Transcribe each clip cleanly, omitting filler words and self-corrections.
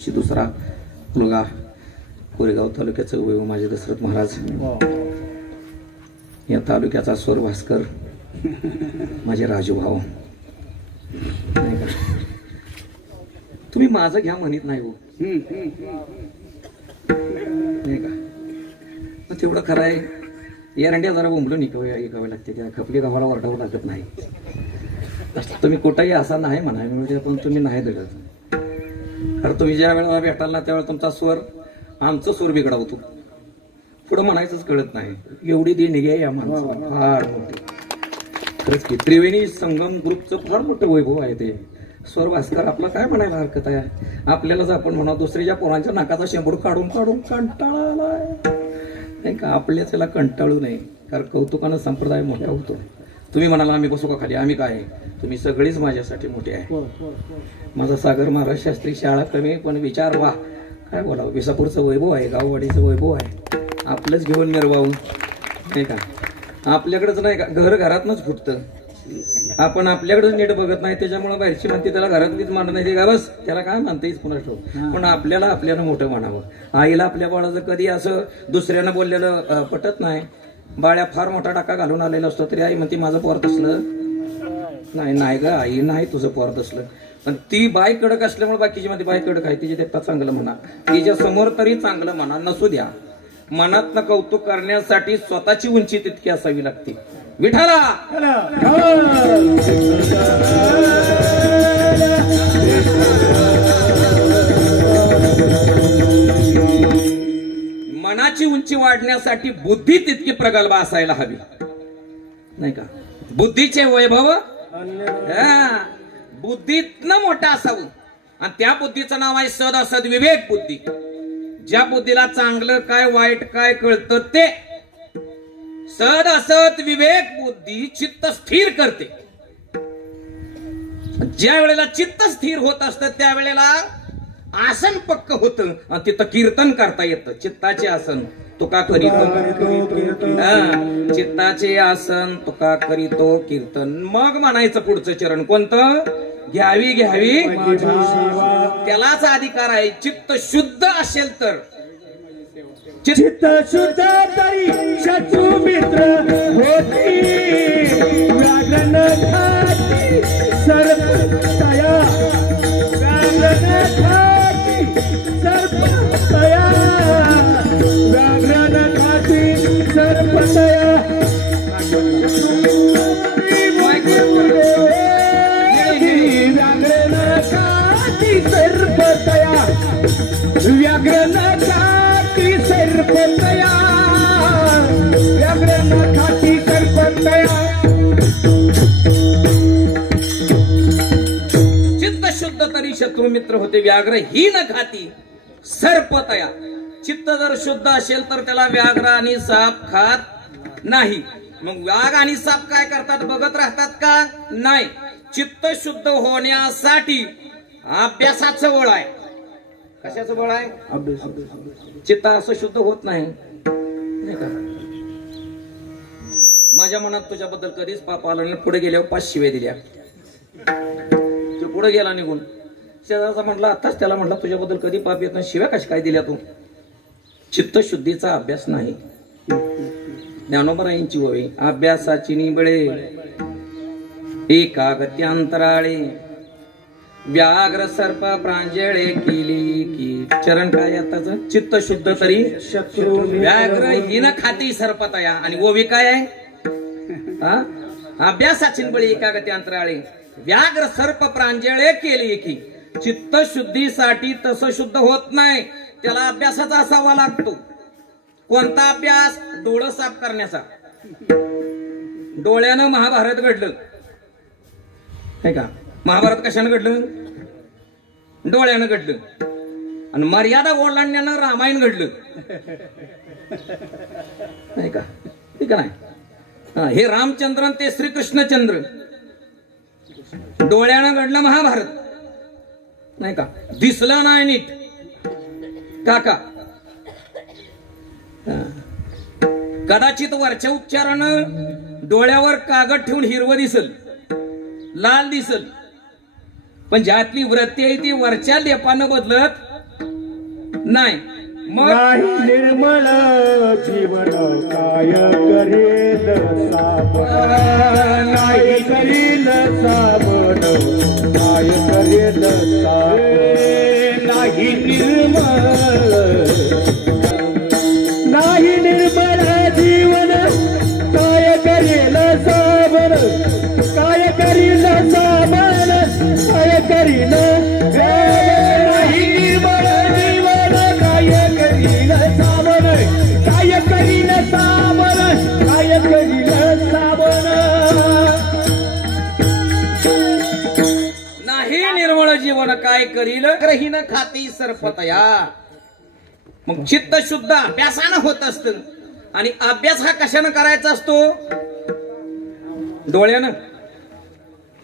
दुसरा मुलगा कोरेगाव तालुक्याचा वैभव माझे दशरथ महाराज या तालुक्याचा स्वर भास्कर माझे राजूभाऊ. तुम्ही माझं घ्या म्हणत नाही हो, नाही का? तेवढं खरं आहे. एरंड्या जरा बोंबलून ऐकावे लागते, त्या खपली गावाला ओरडावं लागत नाही. तुम्ही कुठंही असा नाही म्हणा, पण तुम्ही नाही दगत. कारण तुम्ही ज्या वेळेला भेटाल ना त्यावेळेला तुमचा स्वर आमचं स्वर बिघडावतो. पुढं म्हणायचंच कळत नाही. एवढी देणगी आहे या माणसाला फार मोठी. खरंच की त्रिवेणी संगम ग्रुपचं फार मोठं वैभव आहे ते. स्वर भास्कर आपलं काय म्हणायला हरकत आहे. आपल्यालाच आपण म्हणा दुसऱ्याच्या पोरांच्या नाकाचा शेंबूड काढून काढून कंटाळा आलाय, नाही का? आपल्या त्याला कंटाळू नये, कारण कौतुकानं संप्रदाय मोठा होतो. तुम्ही म्हणाला आम्ही बसू का खाली, आम्ही काय, तुम्ही सगळीच माझ्यासाठी मोठे आहे. माझा सागर महाराज शास्त्री शाळा कमी, पण विचार वा काय बोलावं. विसापूरचं वैभव आहे, गाववाडीचं वैभव आहे. आपलंच घेऊन निर्वाहू, नाही का? आपल्याकडेच नाही का, घर घरातनच फुटतं. आपण आपल्याकडेच नीट बघत नाही, त्याच्यामुळे बाहेरची म्हणते त्याला घरातलीच मांड नाही, का बस त्याला काय म्हणतेच पुन्हा ठेव. पण आपल्याला मोठं म्हणावं. आईला आपल्या बाळाचं कधी असं दुसऱ्यानं बोललेलं पटत नाही. बाळ्या फार मोठा टाका घालून आलेला असतो तरी आई म्हणते माझं पोर तसलं नाही. नाही ग आई, नाही तुझं पोर तसलं. पण ती बाई कडक असल्यामुळे बाकीची मध्ये बाई कडक आहे, तिचे देखता चांगलं म्हणा, तिच्या समोर तरी चांगलं म्हणा, नसू द्या. मनातनं कौतुक करण्यासाठी स्वतःची उंची तितकी असावी लागते. विठाला मनाची उंची वाढण्यासाठी बुद्धी तितकी प्रगल्भ असायला हवी, नाही का? बुद्धीचे वैभव बुद्धीतनं मोठं असावं. आणि त्या बुद्धीचं नाव आहे सद असद विवेक बुद्धी. ज्या बुद्धीला चांगलं काय वाईट काय कळतं ते. सद असत विवेक बुद्धी चित्त स्थिर करते. ज्या वेळेला चित्त स्थिर होत असतं त्यावेळेला आसन पक्क होतं आणि तिथं कीर्तन करता येतं. चित्ताचे आसन तुका करीतो, चित्ताचे आसन तुका करीतो कीर्तन. मग म्हणायचं पुढचं चरण कोणतं? घ्यावी घ्यावी त्यालाच अधिकार आहे. चित्त शुद्ध असेल तर, चित्त शुद्ध तरी शत्रू मित्र होती. व्याघ्रन खाती सर्पतया, व्याघ्रन खाती सर्पतया, व्याघ्रन खाती सर्पतया. व्याघ्रन खाती सर्पतया, व्याघ्रन खाती सर्पतया, व्याघ्रन खाती सर्पतया. चित्त शुद्ध तरी शत्रू मित्र होते. व्याघ्र ही न खाती सर्पतया. चित्त जर शुद्ध असेल तर त्याला व्याघ्र आणि साप खात नाही. मग वाघ आणि साप काय करतात, बघत राहतात का? नाही. चित्त शुद्ध होण्यासाठी अभ्यासाचं बळ आहे. कशाचं बळ आहे? चित्त असं शुद्ध होत नाही, नाही का? माझ्या मनात तुझ्याबद्दल कधीच पाप आलं नाही. पुढे गेल्यावर 5 शिव्या दिल्या. तो पुढे गेला निघून. शेजारचा म्हटला आताच त्याला म्हटला तुझ्याबद्दल कधी पाप येत नाही, शिव्या कशा काय दिल्या तू? चित्त शुद्धीचा अभ्यास नाही. ज्ञानोबरायांची वही अभ्यासाची निबळे एकागत्यांतराळे, व्याघ्र सर्प प्रांजळे केली की. चरण काय आताच? चित्त शुद्ध तरी शत्रू व्याघ्र हिन खाती सर्पतया. आणि ओवी काय आहे? अभ्यासाची बळी एकागत्यांतराळे, व्याघ्र सर्प प्रांजळे केली की. चित्त शुद्धीसाठी तसं शुद्ध होत नाही, त्याला अभ्यासाचा असावा लागतो. कोणता अभ्यास? डोळं साफ करण्याचा. डोळ्यानं महाभारत घडलं, नाही का? महाभारत कशानं घडलं? डोळ्यानं घडलं. आणि मर्यादा ओलांडण्यानं रामायण घडलं, नाही का? ठीक आहे. हे रामचंद्र ते श्रीकृष्णचंद्र. डोळ्यानं घडलं महाभारत, नाही का? दिसलं नाही नीट काका. कदाचित वरच्या उपचारानं डोळ्यावर कागद ठेवून हिरवं दिसल, लाल दिसल, पण ज्यातली वृत्ती आहे ती वरच्या लेपानं बदलत नाही. मग नाही निर्मळ जीवन काय करेल साबण, नाही करील साबण, काय करेल साबण. नाही निर्मळ, नाही निर्मळ जीवन काय करेल साबण, काय करील साबण, काय करील नाही निर्मळ जीवन काय करील साबण, काय करील साबण, काय करील साबण. नाही निर्मळ जीवन काय करील ग्रहीन खाती सर्पतया. मग चित्त शुद्ध अभ्यासानं होत असत. आणि अभ्यास हा कशानं करायचा असतो? डोळ्यानं.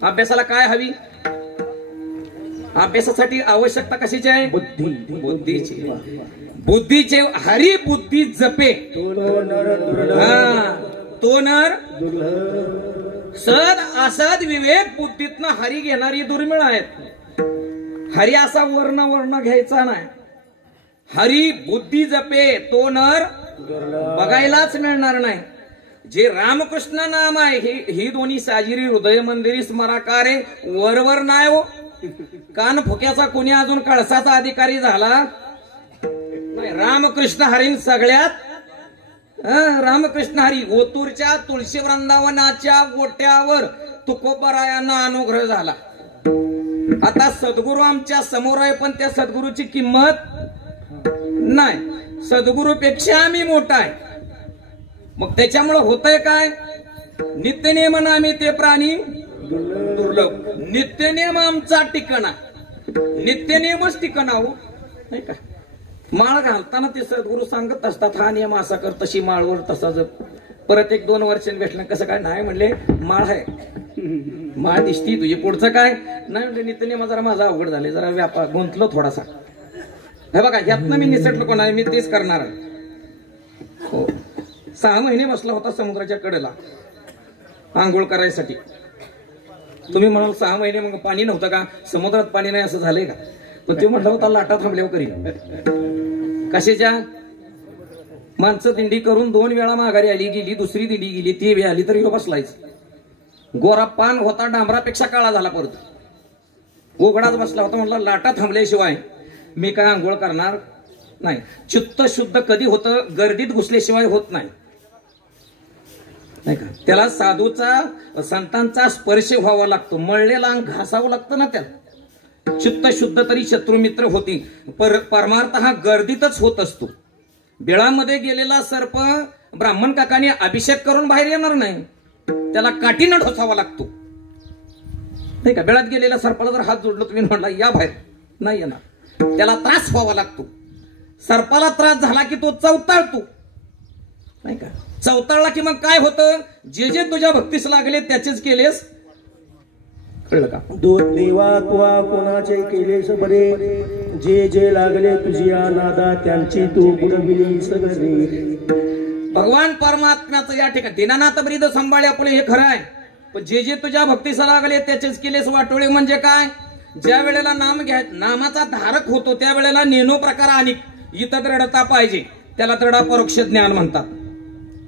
अभ्यासाला काय हवी? अभ्यासासाठी आवश्यकता कशाची आहे? बुद्धीची. बुद्धीचे हरी बुद्धी जपे. तो नर सद असद विवेक बुद्धीतनं हरी घेणारी दुर्मिळ आहेत. हरी असा वर्ण घ्यायचा नाही. हरी बुद्धी जपे तो नर बघायलाच मिळणार नाही. जे रामकृष्ण नाम आहे ही दोन्ही साजिरी हृदय मंदिरी स्मराकारे वरवर नाही हो. कान फुक्याचा कोणी अजून कळसाचा अधिकारी झाला नाही. रामकृष्ण हरीन सगळ्यात. रामकृष्ण हरी ओतूरच्या तुळशी वृंदावनाच्या गोट्यावर तुकोबरायांना अनुग्रह झाला. आता सद्गुरू आमच्या समोर आहे पण त्या सद्गुरूची किंमत नाही. सद्गुरूपेक्षा आम्ही मोठा आहे. मग त्याच्यामुळे होतंय काय? नित्यनेम नामी ते प्राणी दुर्लभ. नित्यनेम आमचा टिकणा. नित्यनेमच टिकणा हो नाही का? माळ घालताना ते सद्गुरू सांगत असतात हा नियम असा कर, तशी माळवर तसा जप. परत 1-2 वर्षांनी भेटलं कसं काय? नाही म्हणले माळ आहे, माळ दिसती तुझी, पुढचं काय नाही म्हणले. नित्यनेम जरा माझा अवघड झाले, जरा व्यापार गुंतलो थोडासा. हे बघा ह्यातनं मी निसटलो कोणा, मी तेच करणार आहे. हो 6 महिने बसला होता समुद्राच्या कडेला आंघोळ करायसाठी. तुम्ही म्हणाल 6 महिने मग पाणी नव्हतं का? समुद्रात पाणी नाही असं झालंय का? पण ते म्हटलं होता लाटा थांबल्यावर करीन. कशाच्या? माणसं दिंडी करून 2 वेळा माघारी आली गेली, दुसरी दिंडी गेली, ती वेळ आली तरी बसलायच. गोरा पान होता, डांबरापेक्षा काळा झाला. परत उघडाच बसला होता. म्हटलं लाटा थांबल्याशिवाय मी काय आंघोळ करणार नाही. चित्त शुद्ध कधी होतं? गर्दीत घुसल्याशिवाय होत नाही नाही का? त्याला साधूचा संतांचा स्पर्श व्हावा लागतो. मळलेला अंग घासावं लागतं ना त्याला. चित्त शुद्ध तरी शत्रू मित्र होती. परमार्थ हा गर्दीतच होत असतो. बिळामध्ये गेलेला सर्प ब्राह्मण काकाने अभिषेक करून बाहेर येणार नाही. त्याला काठीनं ढोसावा लागतो नाही का? बिळात गेलेल्या सर्पाला जर हात जोडलं तुम्ही म्हटला या बाहेर, नाही येणार. त्याला त्रास व्हावा लागतो. सर्पाला त्रास झाला की तो चवताळतो नाही का? चवताळला की मग काय होतं? जे जे तुझ्या भक्तीस लागले त्याचेच केलेस. कळलं का? दूध देवा तुवा कोणाचे केलेस बरे, जे जे लागले तुझ्या नादा त्यांची तू बुडविली सगळे. भगवान परमात्म्याचं या ठिकाणी दीनानाथ ब्रीद सांभाळे आपले हे खरं आहे. पण जे जे तुझ्या भक्तीस लागले त्याचेच केलेस वाटोळे. म्हणजे काय? ज्या वेळेला नाम घ्या नामाचा धारक होतो त्यावेळेला नेनो प्रकार आणि इथं दृढता पाहिजे. त्याला दृढ परोक्ष ज्ञान म्हणतात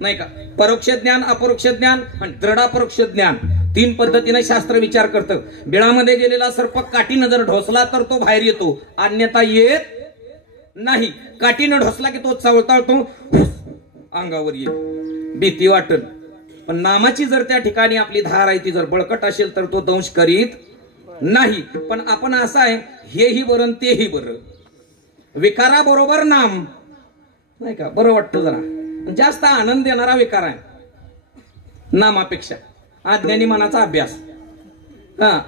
नाही का? परोक्ष ज्ञान, अपरोक्ष ज्ञान आणि दृढापरोक्ष ज्ञान 3 पद्धतीने शास्त्र विचार करतं. बिळामध्ये गेलेला सर्प काठीनं जर ढोसला तर तो बाहेर येतो, अन्यथा येत नाही. काठीनं ढोसला की तो चवताळतो, अंगावर येईल, भीती वाटल. पण नामाची जर त्या ठिकाणी आपली धार आहे ती जर बळकट असेल तर तो दंश करीत नाही. पण आपण असं आहे हेही बरं तेही बरं. विकाराबरोबर नाम नाही का? बरं वाटतं जरा. जास्त आनंद देणारा विकार आहे नामापेक्षा अज्ञानी मनाचा अभ्यास.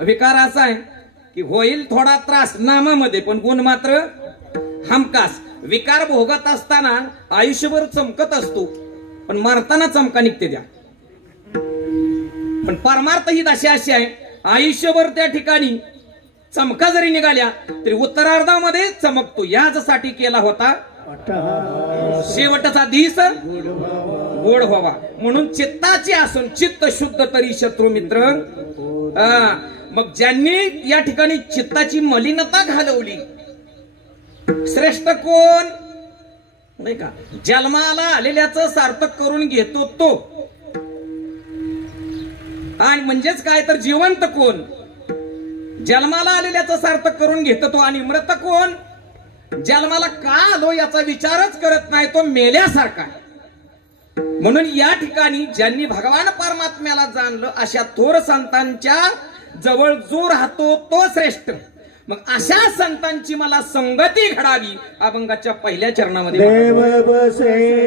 विकार असा आहे की होईल थोडा त्रास नामामध्ये पण गुण मात्र हमखास. विकार भोगत असताना आयुष्यभर चमकत असतो पण मारताना चमका निघते द्या. पण परमार्थ ही दशा अशी आहे आयुष्यभर त्या ठिकाणी चमका जरी निघाल्या तरी उत्तरार्धामध्ये चमकतो. यासाठी केला होता शेवटचा दिस गोड व्हावा म्हणून चित्ताची असून चित्त शुद्ध तरी शत्रू मित्र. मग ज्यांनी या ठिकाणी चित्ताची मलिनता घालवली श्रेष्ठ कोण नाही का, जन्माला आलेल्याचं सार्थक करून घेतो तो. आणि म्हणजेच काय तर जिवंत कोण, जन्माला आलेल्याचं सार्थक करून घेतो तो. आणि मृत कोण, जन्माला का आलो याचा विचारच करत नाही, तो मेल्यासारखा. म्हणून या ठिकाणी ज्यांनी भगवान परमात्म्याला जाणलं अशा थोर संतांच्या जवळ जो राहतो तो श्रेष्ठ. मग अशा संतांची मला संगती घडावी अभंगाच्या पहिल्या चरणामध्ये. देव बसे